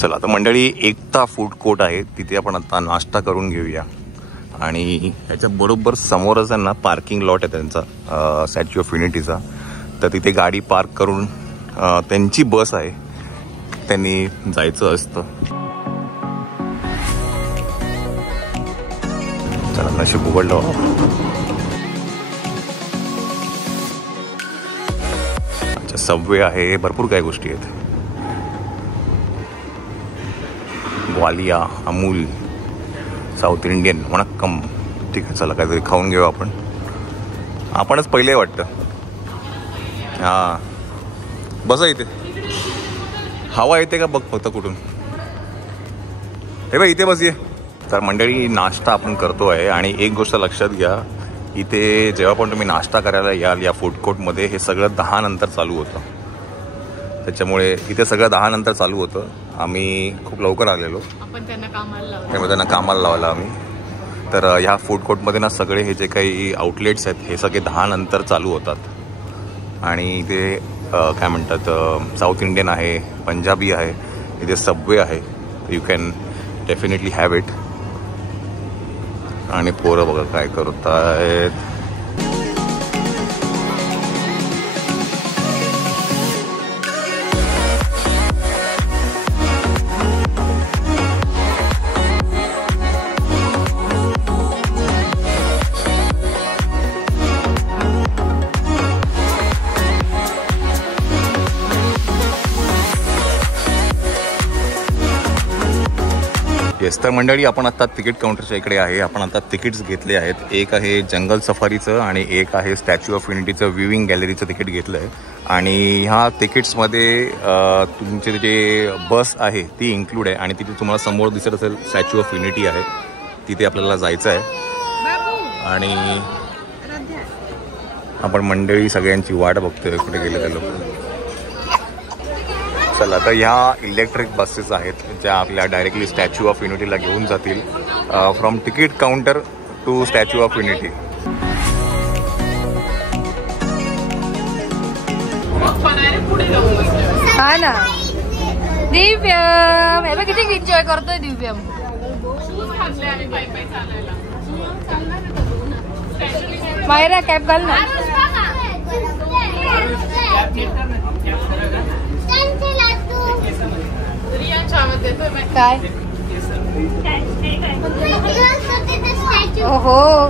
चला आता मंडळी, एकता फूड कोर्ट आहे, तिथे आपण आता नाश्ता करून घेऊया. आणि याच्या बरोबर समोरच आहे ना पार्किंग लॉट आहे त्यांचा, स्टॅच्यू ऑफ युनिटीचा. तर तिथे गाडी पार्क करून त्यांची बस आहे, त्यांनी जायचं असतं. चला नशीब उघडलं. अच्छा, सबवे आहे, भरपूर काही गोष्टी आहेत. ग्वालिया, अमूल, साऊथ इंडियन, वणक्कम. ठीक आहे, चला काहीतरी खाऊन घेऊ आपण. आपणच पहिले वाटतं. हां, बसा इथे. हवा येते का बघ फक्त कुठून. हे बघ इथे बस ये. तर मंडळी, नाश्ता आपण करतो आहे. आणि एक गोष्ट लक्षात घ्या, इथे जेव्हा पण तुम्ही नाश्ता करायला याल या फूड कोर्टमध्ये, हे सगळं 10 नंतर चालू होतं. त्याच्यामुळे इथे सगळं 10 नंतर चालू होतं. आम्ही खूप लवकर आलेलो, आपण त्यांना कामाला लावलं. त्यामुळे त्यांना कामाला लावलं आम्ही. तर ह्या फूड कोर्टमध्ये ना सगळे हे जे काही आउटलेट्स आहेत हे सगळे 10 नंतर चालू होतात. आणि इथे काय म्हणतात, साऊथ इंडियन आहे, पंजाबी आहे, इथे सबवे आहे. You can definitely have it. आणि पोरं बघा काय करत आहेत. येस, तर मंडळी आपण आता तिकीट काउंटरच्या इकडे आहे. आपण आता तिकीट्स घेतले आहेत. एक आहे जंगल सफारीचं आणि एक आहे स्टॅच्यू ऑफ युनिटीचं व्ह्यूइंग गॅलरीचं तिकीट घेतलं आहे. आणि ह्या तिकीट्समध्ये तुमचे जे बस आहे ती इन्क्लूड आहे. आणि तिथे तुम्हाला समोर दिसत असेल स्टॅच्यू ऑफ युनिटी आहे, तिथे आपल्याला जायचं आहे. आणि आपण मंडळी सगळ्यांची वाट बघतोय कुठे गेले ते लोक. चला, तर ह्या इलेक्ट्रिक बसेस आहेत ज्या आपल्या डायरेक्टली स्टॅच्यू ऑफ युनिटीला घेऊन जातील, from ticket counter to Statue of Unity. हा ना, दिव्यम हे बघ किती एन्जॉय करतोय दिव्यम. मायरा कॅप घाल ना. काय ओहो,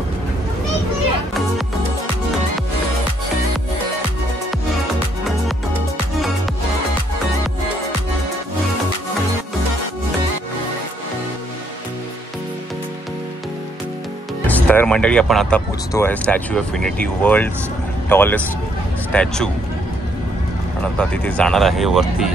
तर मंडळी आपण आता पोहोचतो आहे statue of unity, world tallest statue. आणि आता तिथे जाणार आहे वरती.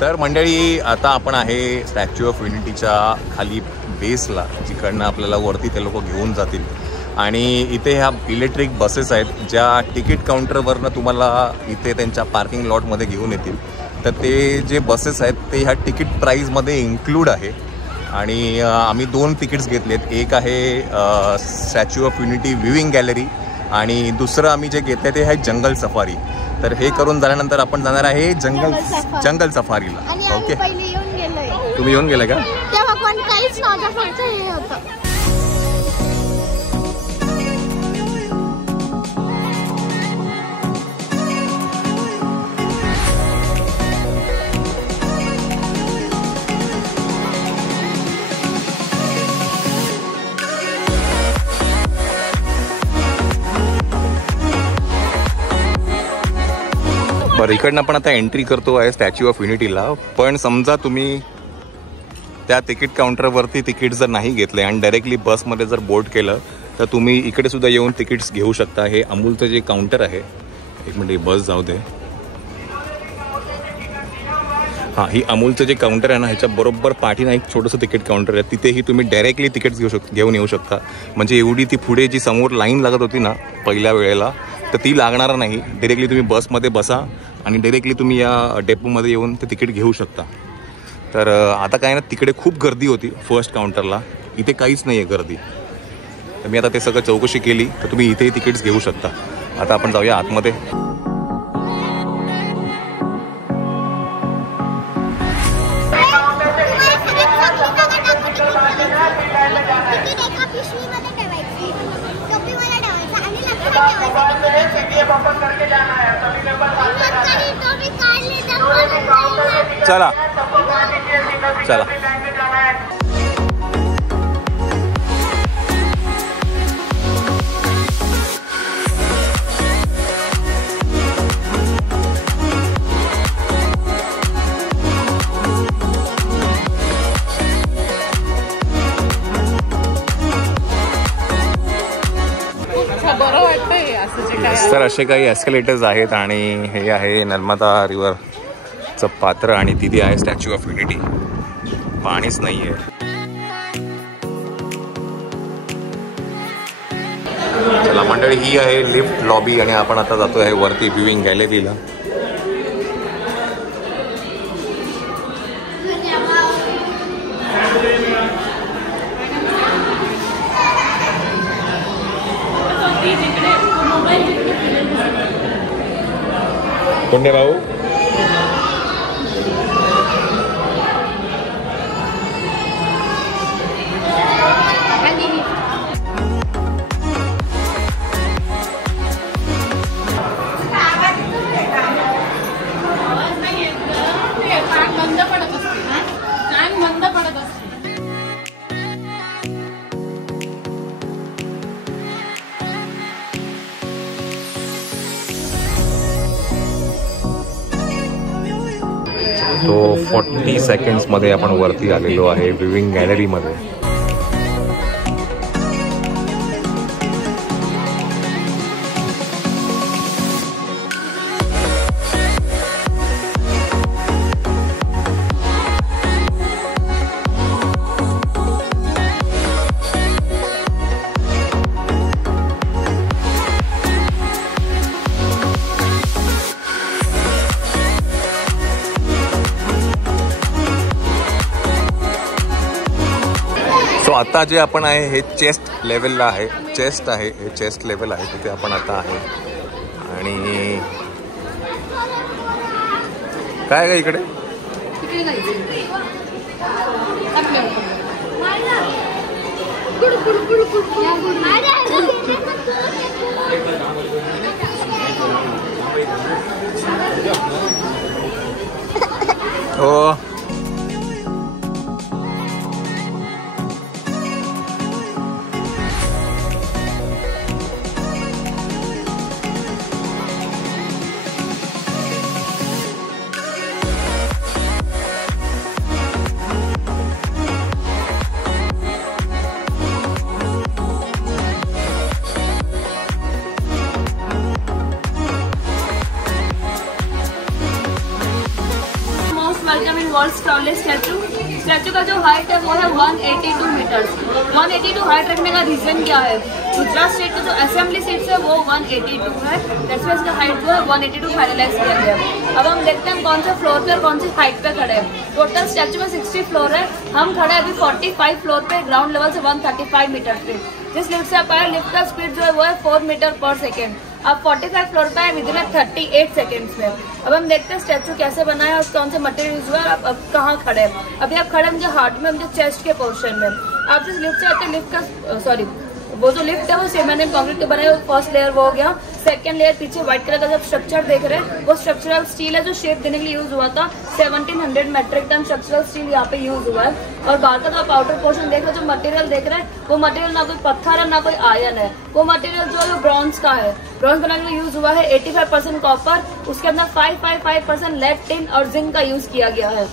तर मंडळी, आता आपण आहे स्टॅच्यू ऑफ युनिटीच्या खाली बेसला, जिकडनं आपल्याला वरती ते लोक घेऊन जातील. आणि इथे ह्या इलेक्ट्रिक बसेस आहेत ज्या तिकीट काउंटरवरनं तुम्हाला इथे त्यांच्या पार्किंग लॉटमध्ये घेऊन येतील. तर ते जे बसेस आहेत ते ह्या तिकीट प्राईजमध्ये इन्क्लूड आहे. आणि आम्ही 2 तिकीट्स घेतलेत. एक आहे statue of unity viewing gallery आणि दुसरं आम्ही जे घेतलं ते आहे जंगल सफारी. तर हे करून झाल्यानंतर आपण जाणार आहे जंगल सफारीला. ओके, तुम्ही येऊन गेलाय का? तेव्हा पण काहीच नव्हतं, फक्त हे होतं. बरं, इकडनं आपण आता एंट्री करतो आहे स्टॅच्यू ऑफ युनिटीला. पण समजा तुम्ही त्या तिकीट काउंटरवरती तिकीट जर नाही घेतले आणि डायरेक्टली बसमध्ये जर बोर्ड केलं तर तुम्ही इकडे सुद्धा येऊन तिकीट्स घेऊ शकता. हे अमूलचं जे काउंटर आहे, एक मिनिट बस जाऊ दे. हां, ही अमूलचं जे काउंटर आहे ना, ह्याच्या बरोबर पाठीना एक छोटंसं तिकीट काउंटर आहे. तिथेही तुम्ही डायरेक्टली तिकीट्स घेऊन येऊ शकता. म्हणजे एवढी ती पुढे जी समोर लाईन लागत होती ना पहिल्या वेळेला, तर ती लागणार नाही. डायरेक्टली तुम्ही बसमध्ये बसा आणि डायरेक्टली तुम्ही या डेपोमध्ये येऊन ते तिकीट घेऊ शकता. तर आता काय ना, तिकडे खूप गर्दी होती फर्स्ट काउंटरला, इथे काहीच नाही आहे गर्दी. तर मी आता ते सगळं चौकशी केली, तर तुम्ही इथेही तिकीट्स घेऊ शकता. आता आपण जाऊया आतमध्ये. चला चला. बरं वाटतंय असं जे काय. तर असे काही एस्केलेटर्स आहेत आणि हे आहे नर्मदा रिव्हरचं पात्र आणि तिथे आहे स्टॅच्यू ऑफ युनिटी. पाणीच नाही आहे. चला मंडळी, ही आहे लिफ्ट लॉबी आणि आपण आता जातो आहे वरती व्ह्यूइंग गॅलरीला. कोणते भाऊ? तो 40 सेकंड्समध्ये आपण वरती आलेलो आहे व्ह्यूइंग गॅलरीमध्ये. सो आता जे आपण आहे हे चेस्ट लेवलला आहे. चेस्ट आहे, हे चेस्ट लेवल आहे, तिथे आपण आता आहे. आणि काय का इकडे हो. वर्ल्ड्स टॉलेस्ट स्टैचू का जो हाइट है वो है 182 मीटर्स. 182 हाइट रखने का रीजन क्या है? गुजरात स्टेट का जो असेंबली सीट्स है वो 182 है. दैट्स व्हाई इसका हाइट जो है 182 फाइनलाइज किया गया है. अब हम देखते हैं कौन से फ्लोर पे और कौन सी हाइट पे खड़े हैं. टोटल स्टैचू में 60 फ्लोर है. हम खड़े हैं अभी 45 फ्लोर पे, ग्राउंड लेवल से 135 मीटर पे. जिस लिफ्ट से आप आए, लिफ्ट का स्पीड जो है वो है 4 मीटर पर सेकेंड. अब 45 फ्लोर पे है विदिन 38 सेकेंड्स में. अब हम देखते हैं स्टैचू कैसे बना है और कौन से मटेरियल यूज हुआ है और अब कहाँ खड़े हैं. अभी आप खड़े हैं मुझे हार्ट में, मुझे चेस्ट के पोर्शन में. आप जिस लिफ्ट से आते हैं, लिफ्ट का वो जो लिफ्ट है वो सीमेंट कंक्रीट के बने, फर्स्ट लेयर वो हो गया। सेकंड लेयर पीछे व्हाइट कलर का जब स्ट्रक्चर देख रहे हैं वो स्ट्रक्चरल स्टील है जो शेप देने के लिए यूज हुआ था। 1700 मेट्रिक टन स्ट्रक्चरल स्टील यहाँ पे यूज हुआ है। और बाहर का जो आउटर पोर्शन देख रहे हो, जो मटेरियल देख रहे हैं वो मटेरियल ना कोई पत्थर है ना कोई आयरन है, वो मटेरियल जो है ब्रॉन्ज का है। ब्रॉन्ज बनाने के लिए यूज हुआ है 85% कॉपर, उसके अंदर 555% लेड, टिन और जिंक का यूज किया गया है।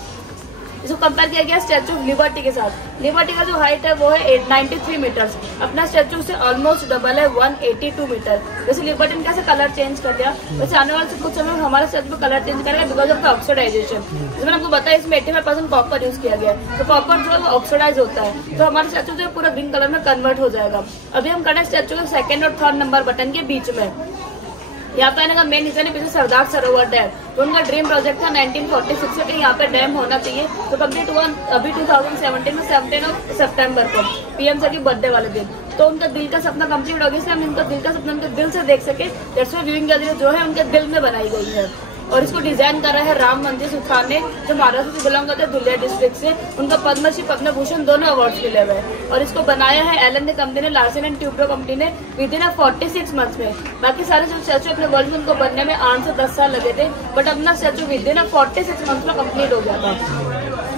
इसको कंपेयर किया गया स्टैचू ऑफ लिबर्टी के साथ। लिबर्टी का जो हाइट है वो है 93 मीटर्स, अपना स्टैचू से ऑलमोस्ट डबल है 182 मीटर। वैसे लिबर्टी ने कैसे कलर चेंज कर दिया, वैसे आने वाले से कुछ समय में हमारे स्टैचू में कलर चेंज करेगा बिकॉज ऑफ द ऑक्सीडाइजेशन। जैसे मैंने आपको बताया इसमें 85% कॉपर यूज किया गया है, तो कॉपर जो है वो ऑक्सीडाइज होता है, तो हमारे स्टैचू जो है पूरा ग्रीन कलर में कन्वर्ट हो जाएगा। अभी हम खड़े स्टैचू के 2nd और 3rd नंबर बटन के बीच में। यहाँ पे आने का मेन रीजन है पीछे सरदार सरोवर डैम, तो उनका ड्रीम प्रोजेक्ट था 1946 से कि यहाँ पे डैम होना चाहिए, तो कंप्लीट हुआ अभी 2017 में 17 सितंबर को, पीएम सर की बर्थडे वाले दिन। तो उनका दिल का सपना कंप्लीट हो गया, इसलिए हम इनका दिल का सपना उनके दिल से देख सके। दैट्स व्हाई व्यूइंग गैलरी जो है उनके दिल में बनाई गई है। और इसको डिजाइन कर रहा है राम मंदिर सुखान ने, जो महाराष्ट्र से बिलोंग करते हैं, धुलिया डिस्ट्रिक्ट से। उनका पद्मश्री पद्म भूषण दोनों अवार्ड मिले हुए हैं। और इसको बनाया है एलन कंपनी ने, लार्सन एंड ट्यूब्रो कंपनी ने, विद इन 46 मंथ्स में। बाकी सारे जो स्टैचू अपने वर्ल्ड में उनको बनने में 8 से 10 साल लगे थे, बट अपना स्टैचू विद इन 46 मंथ्स में कंप्लीट हो गया था।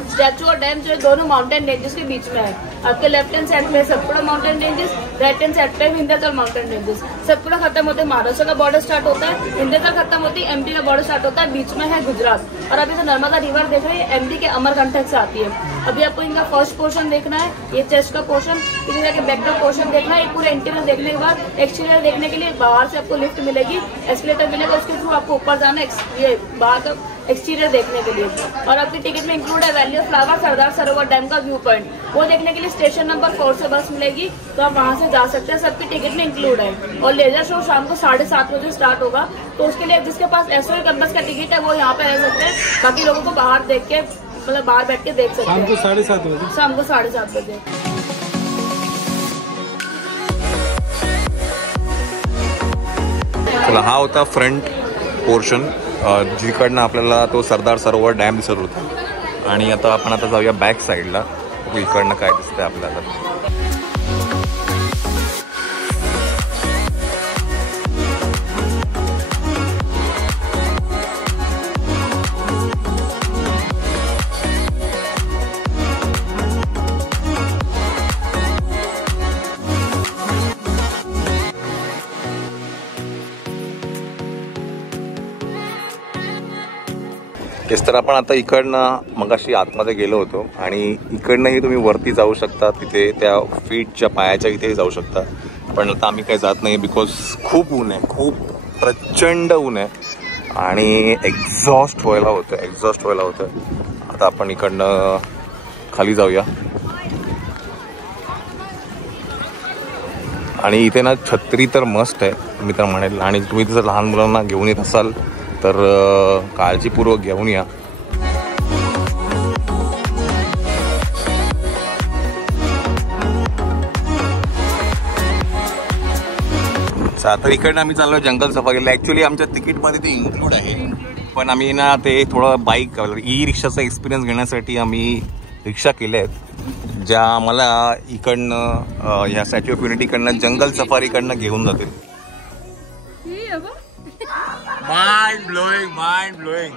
स्टैचू और डैम जो है दोनों माउंटेन रेंजेस के बीच में है। आपके लेफ्ट हैंड साइड में Satpura mountain ranges, right hand side पे विंध्याचल माउंटेन रेंजेस। सतपुड़ा खत्म होते महाराष्ट्र का बॉर्डर स्टार्ट होता है, विंध्याचल खत्म होती है एमपी का बॉर्डर स्टार्ट होता है, बीच में है गुजरात। और अभी तो नर्मदा रिवर देख रहे हैं, एमपी के अमरकंटक से आती है। अभी आपको इनका फर्स्ट पोर्शन देखना है, ये चेस्ट का पोर्शन, फिर जाके बैक का पोर्शन देखना है। ये पूरे इंटीरियर देखने के बाद एक्सटीरियर देखने के लिए बाहर से आपको लिफ्ट मिलेगी, एस्केलेटर मिलेगा, उसके थ्रू आपको ऊपर जाना है ये बाहर का एक्सटीरियर देखने के लिए। और आपकी टिकट में इंक्लूड है valley of flower, Sardar Sarovar डैम का व्यू पॉइंट, वो देखने के लिए स्टेशन नंबर 4 से बस मिलेगी, तो आप वहां से जा सकते हैं, सबकी टिकट में इंक्लूड है। और लेजर शो शाम को 7:30 बजे स्टार्ट होगा, तो उसके लिए जिसके पास एसओ कैंपस का टिकट है वो यहाँ पे रह सकते हैं, बाकी लोगों को बाहर देख के मतलब बाहर बैठ के देख सकते हैं। शाम को 7:30 बजे। चला, हा होता फ्रंट पोर्शन जिकडनं आपल्याला तो सरदार सरोवर डॅम दिसत होता। आणि आता आपण जाऊया बॅक साईडला, इकडनं काय दिसतंय आपल्याला। तेच तर आपण आता इकडनं मगाशी आतमध्ये गेलो होतो आणि इकडनंही तुम्ही वरती जाऊ शकता, तिथे त्या फीटच्या पायाच्या इथे जाऊ शकता, पण आता आम्ही काही जात नाही बिकॉज खूप ऊन आहे, खूप प्रचंड ऊन आहे आणि एक्झॉस्ट व्हायला होतं। आता आपण इकडनं खाली जाऊया आणि इथे ना छत्री तर मस्त आहे मी तर म्हणेल, आणि तुम्ही जर लहान मुलांना घेऊन येत असाल तर काळजीपूर्वक घेऊन या। तर इकडनं आम्ही चाललो जंगल सफारीला। ॲक्च्युली आमच्या तिकीटमध्ये ते इन्क्लूड आहे, पण आम्ही ना ते थोडं बाईक ई रिक्षाचा एक्सपिरियन्स घेण्यासाठी आम्ही रिक्षा केल्या आहेत, ज्या आम्हाला इकडनं ह्या स्टॅच्यू ऑफ युनिटीकडनं जंगल सफारीकडनं घेऊन जातील। Mind blowing.